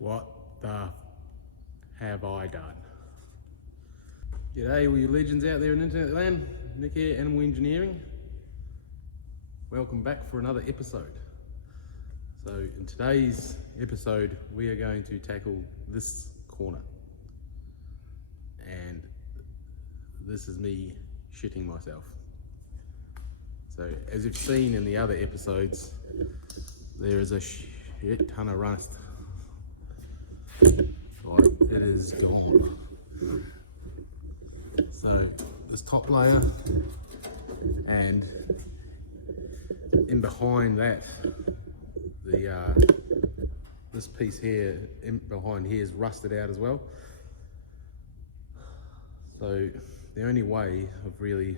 What the have I done? G'day all you legends out there in internet land. Nick here, Animal Engineering. Welcome back for another episode. So in today's episode we are going to tackle this corner. And this is me shitting myself. So as you've seen in the other episodes, there is a shit ton of rust. Like, it is gone. So this top layer, and in behind that, this piece here, in behind here, is rusted out as well. So the only way of really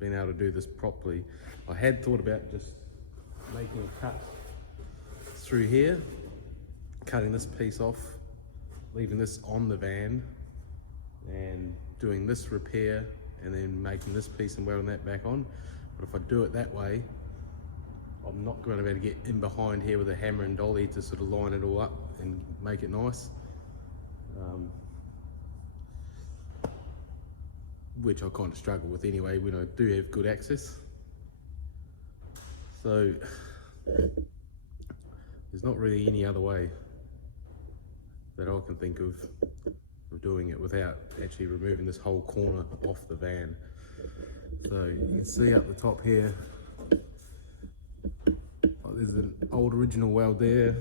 being able to do this properly, I had thought about just making a cut through here, cutting this piece off, leaving this on the van, and doing this repair, and then making this piece and welding that back on. But if I do it that way, I'm not going to be able to get in behind here with a hammer and dolly to sort of line it all up and make it nice. Which I kind of struggle with anyway when I do have good access. So there's not really any other way that I can think of doing it without actually removing this whole corner off the van. So you can see up the top here, there's an old original weld there.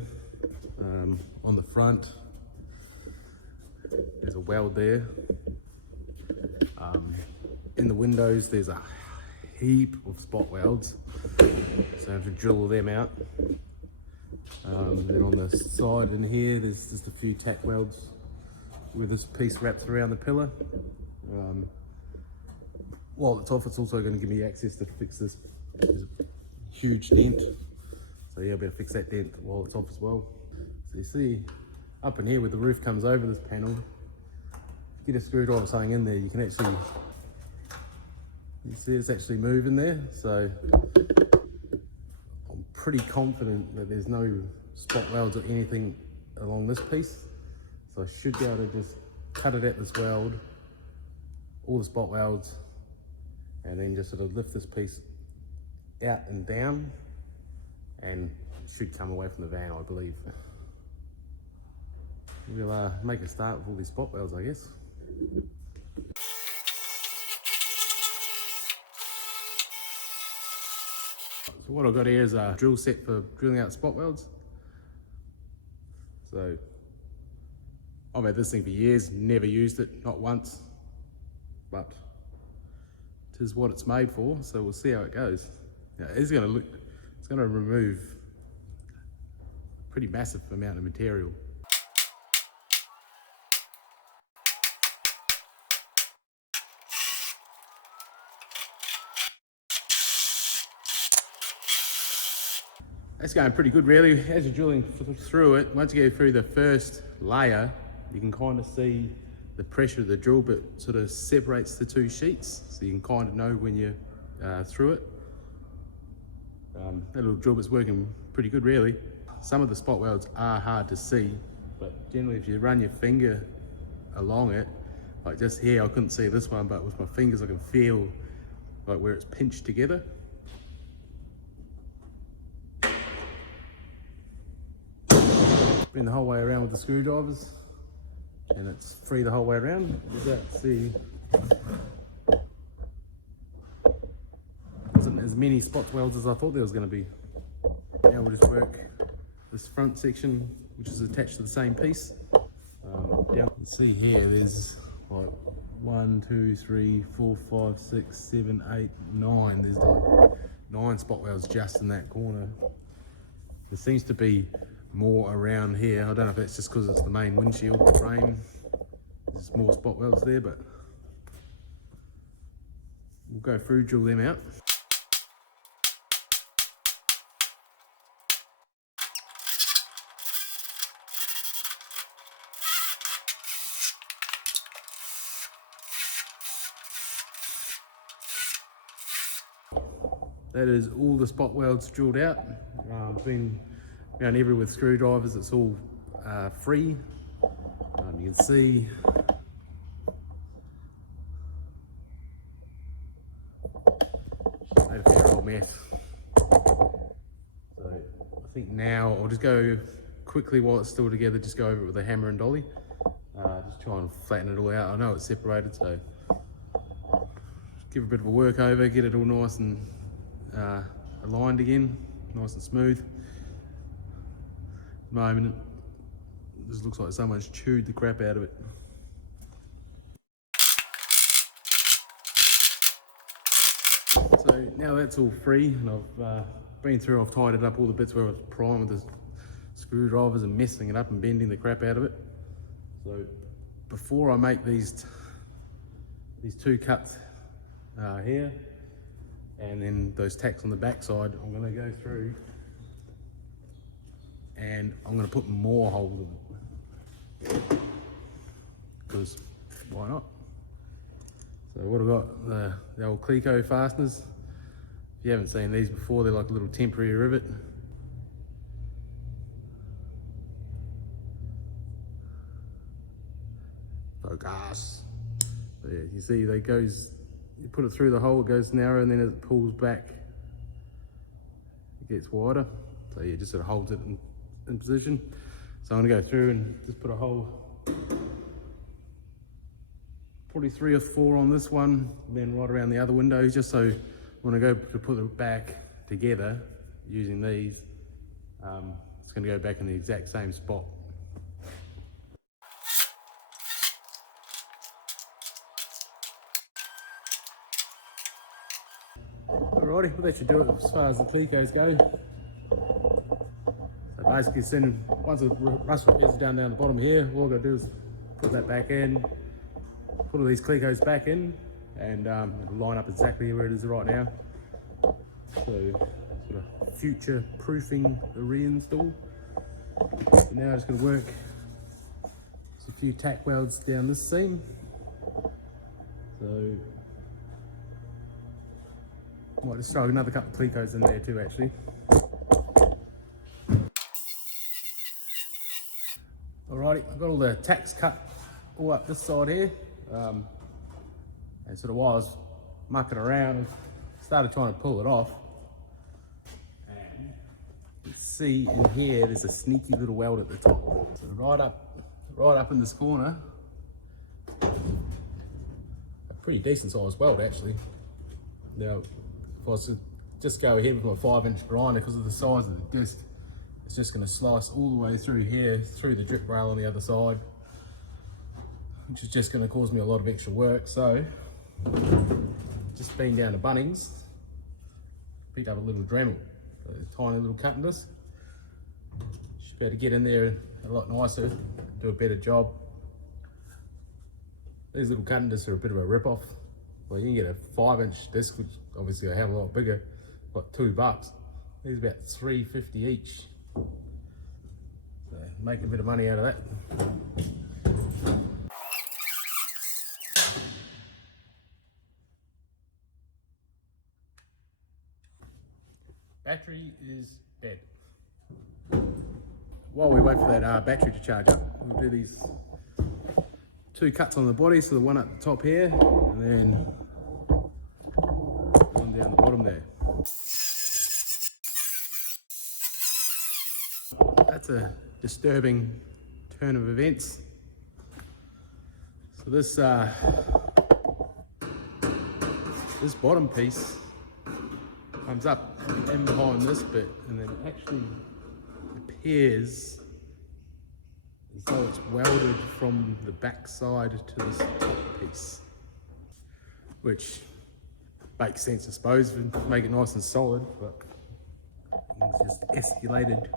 On the front there's a weld there. In the windows there's a heap of spot welds, so I have to drill them out. Then on the side in here there's just a few tack welds where this piece wraps around the pillar. While it's off, it's also going to give me access to fix this huge dent. So yeah, I'll be able to fix that dent while it's off as well. So you see up in here where the roof comes over this panel, get a screwdriver or something in there, you can actually, you see it's actually moving there. So I'm pretty confident that there's no spot welds or anything along this piece. So I should be able to just cut it at this weld, all the spot welds, and then just sort of lift this piece out and down, and it should come away from the van, I believe. We'll make a start with all these spot welds, I guess. So what I've got here is a drill set for drilling out spot welds. So I've had this thing for years, never used it, not once, but it is what it's made for, so we'll see how it goes. Now, it's going to remove a pretty massive amount of material. That's going pretty good really. As you're drilling through it, once you go through the first layer, you can kind of see the pressure of the drill bit sort of separates the two sheets, so you can kind of know when you're through it. That little drill bit's working pretty good really. Some of the spot welds are hard to see, but generally if you run your finger along it, like just here, I couldn't see this one, but with my fingers I can feel like where it's pinched together. Bring the whole way around with the screwdrivers, and it's free the whole way around. See, wasn't as many spot welds as I thought there was going to be. Now we'll just work this front section, which is attached to the same piece. Down. You see here, there's like 1, 2, 3, 4, 5, 6, 7, 8, 9. There's like 9 spot welds just in that corner. There seems to be more around here. I don't know if that's just because it's the main windshield frame. There's more spot welds there, but we'll go through, drill them out. That is all the spot welds drilled out. Been around everywhere with screwdrivers. It's all free. You can see made a fair old mess. So I think now I'll just go quickly while it's still together, just go over it with a hammer and dolly. Just try and flatten it all out. I know it's separated, so give it a bit of a work over, get it all nice and aligned again, nice and smooth. At the moment, this looks like someone's chewed the crap out of it. So now that's all free, and I've been through, I've tied it up, all the bits where I was primed with the screwdrivers and messing it up and bending the crap out of it. So before I make these two cuts here, and then those tacks on the back side, I'm going to go through and I'm going to put more holes in it, because why not? So what I've got, the old cleco fasteners. If you haven't seen these before, they're like a little temporary rivet. Focus. So yeah, you see they goes, you put it through the hole, it goes narrow, and then as it pulls back, it gets wider. So yeah, just sort of holds it in position. So I'm gonna go through and just put a hole, probably 3 or 4 on this one, then right around the other windows, just so when I go to put it back together using these, it's gonna go back in the exact same spot. Alrighty, well that should do it as far as the clecos go. So basically, once the rust is down the bottom here, all I've got to do is put that back in, put all these clecos back in, and it'll line up exactly where it is right now. So sort of future proofing the reinstall. So now I'm just going to work just a few tack welds down this seam. So I might just throw another couple of clecos in there too, actually. Alrighty, I've got all the tacks cut all up this side here. And sort of while I was mucking around, I started trying to pull it off. And you can see in here, there's a sneaky little weld at the top. So right up in this corner, a pretty decent sized weld actually. Now, if I was to just go ahead with my 5-inch grinder, because of the size of the disc, it's just going to slice all the way through here, through the drip rail on the other side, which is just going to cause me a lot of extra work. So, just been down to Bunnings, picked up a little Dremel, a tiny little cutting disc. Should be able to get in there a lot nicer, do a better job. These little cutting discs are a bit of a rip-off. Well, you can get a 5-inch disc, which obviously I have a lot bigger, like $2. These are about $3.50 each. So make a bit of money out of that. Battery is dead. While we wait for that battery to charge up, we'll do these 2 cuts on the body. So the one at the top here, and then one down the bottom there. That's a disturbing turn of events. So this bottom piece comes up in behind this bit, and then it actually appears as though it's welded from the back side to this top piece, which makes sense, I suppose, to make it nice and solid, but it's just escalated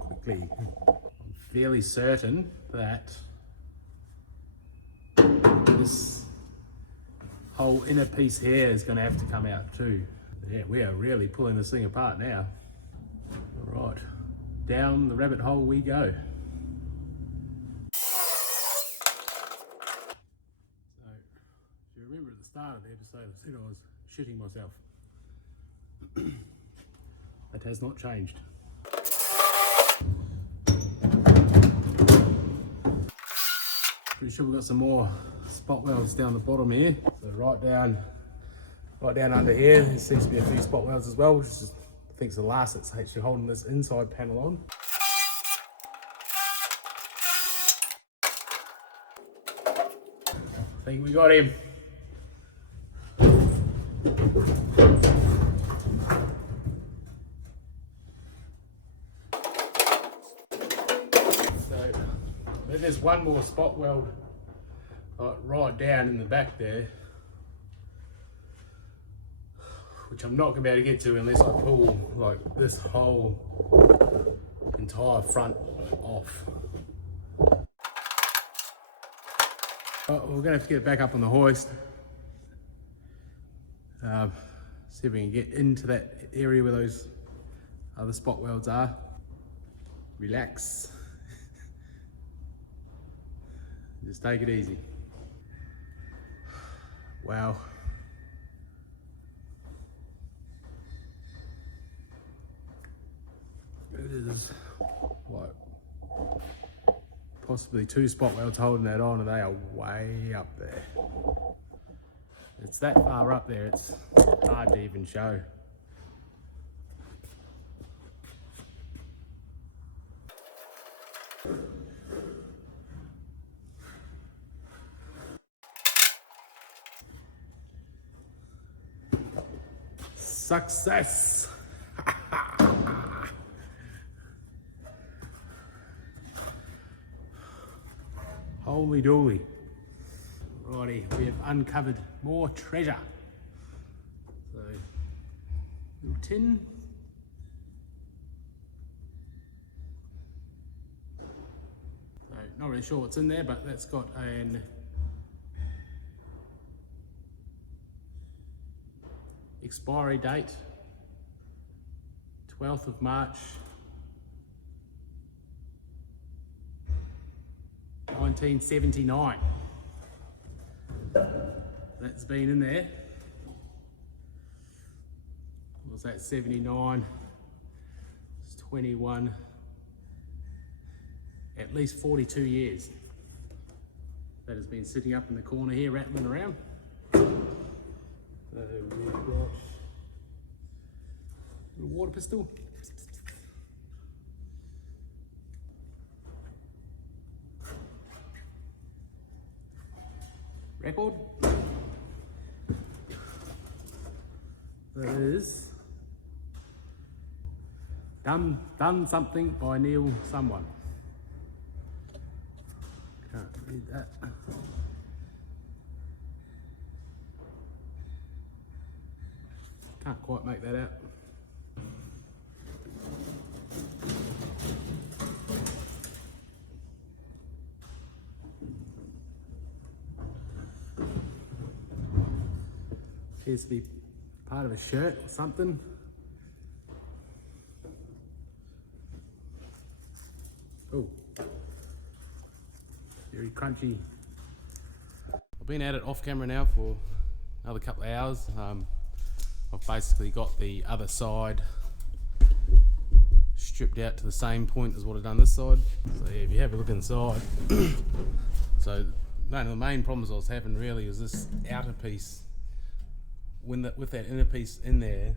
quickly. I'm fairly certain that this whole inner piece here is going to have to come out too. Yeah, we are really pulling this thing apart now. All right, down the rabbit hole we go. So, if you remember at the start of the episode, I said I was shitting myself. That has not changed. Pretty sure we've got some more spot welds down the bottom here. So right down under here, there seems to be a few spot welds as well, which is, I think, is the last that's actually holding this inside panel on. I think we got him. So there's one more spot weld right down in the back there, which I'm not going to be able to get to unless I pull like this whole entire front off. We're going to have to get it back up on the hoist. See if we can get into that area where those other spot welds are. Relax. Just take it easy. Wow. It is like possibly 2 spot welds holding that on, and they are way up there. It's that far up there, it's hard to even show. Success! Holy dooly. Righty, we have uncovered more treasure. So, little tin. So, not really sure what's in there, but that's got an expiry date, 12th of March 1979. That's been in there. What was that? 79, it's 21, at least 42 years. That has been sitting up in the corner here, rattling around. So we've got a little water pistol. Record. That is done something by Neil someone. Can't read that. Can't quite make that out. Appears to be part of a shirt or something. Oh, very crunchy. I've been at it off camera now for another couple of hours. I've basically got the other side stripped out to the same point as what I've done this side. So yeah, if you have a look inside, so one of the main problems I was having really is this outer piece. With that inner piece in there,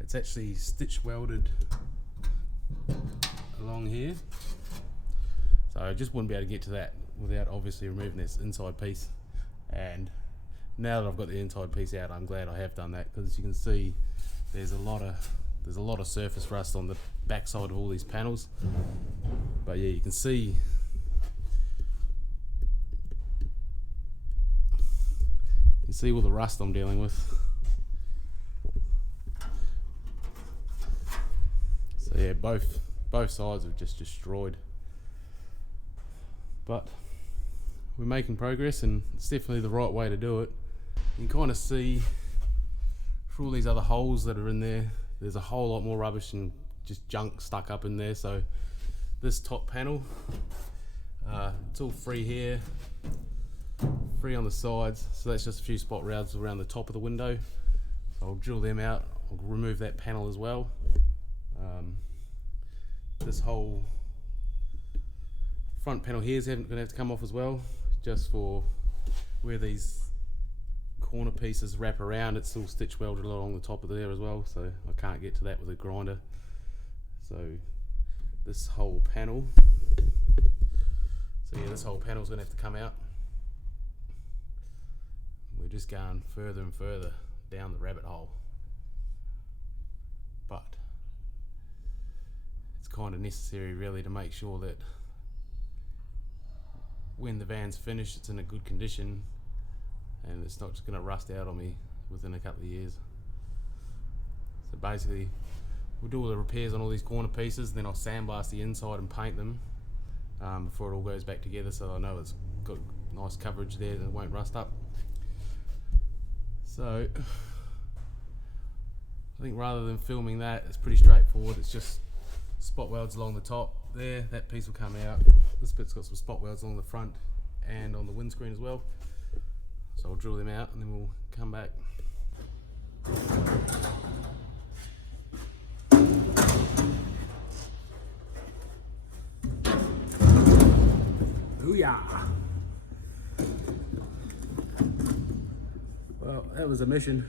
it's actually stitch welded along here. So I just wouldn't be able to get to that without obviously removing this inside piece. And now that I've got the inside piece out, I'm glad I have done that, because as you can see, there's a lot of surface rust on the back side of all these panels. But yeah, you can see all the rust I'm dealing with. So yeah, both sides are just destroyed. But we're making progress, and it's definitely the right way to do it. You can kind of see through all these other holes that are in there, there's a whole lot more rubbish and just junk stuck up in there. So this top panel, it's all free here, free on the sides, so that's just a few spot welds around the top of the window. So I'll drill them out, I'll remove that panel as well. This whole front panel here is going to have to come off as well, just for where these corner pieces wrap around. It's all stitch welded along the top of there as well, so I can't get to that with a grinder. So this whole panel, this whole panel is going to have to come out. We're just going further and further down the rabbit hole, but it's kind of necessary really to make sure that when the van's finished it's in a good condition and it's not just going to rust out on me within a couple of years. So basically we'll do all the repairs on all these corner pieces, then I'll sandblast the inside and paint them before it all goes back together, so I know it's got nice coverage there that it won't rust up. So I think rather than filming that, it's pretty straightforward. It's just spot welds along the top there, that piece will come out. This bit's got some spot welds along the front and on the windscreen as well. So I'll drill them out and then we'll come back. Booyah! Well, that was a mission.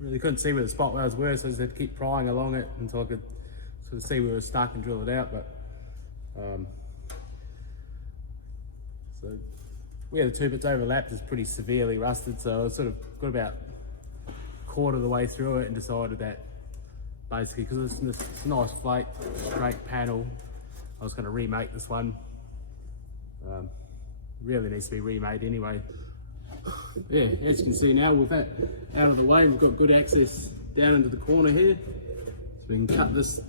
Really couldn't see where the spot welds were, so I just had to keep prying along it until I could sort of see where it was stuck and drill it out. But so where the two bits overlapped is pretty severely rusted, so I sort of got about a quarter of the way through it and decided that basically, because it's this nice flat straight panel, I was going to remake this one. Really needs to be remade anyway. Yeah, as you can see now, with that out of the way, we've got good access down into the corner here, so we can cut this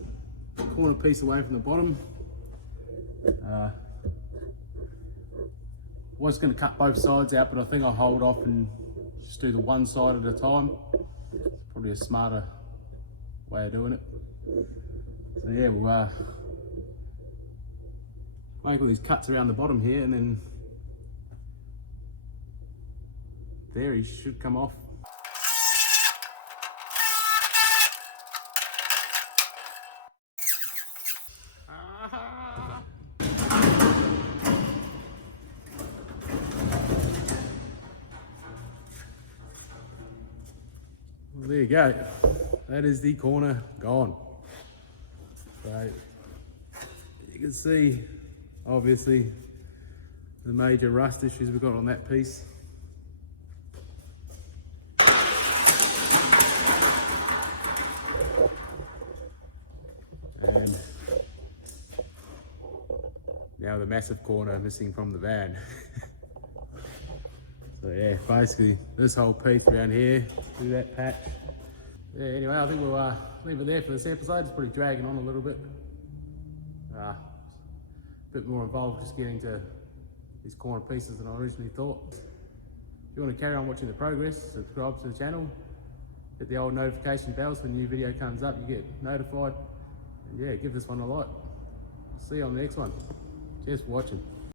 corner piece away from the bottom. Was going to cut both sides out, but I think I'll hold off and just do the one side at a time. It's probably a smarter way of doing it. So yeah, we'll make all these cuts around the bottom here, and then there he should come off. Well, there you go. That is the corner gone. So you can see obviously the major rust issues we've got on that piece. And now the massive corner missing from the van. So yeah, basically this whole piece around here, through that patch. Yeah, anyway, I think we'll leave it there for this episode. It's probably dragging on a little bit. A bit more involved just getting to these corner pieces than I originally thought. If you want to carry on watching the progress, subscribe to the channel, hit the old notification bell so when a new video comes up you get notified, and yeah, give this one a like. See you on the next one. Cheers for watching.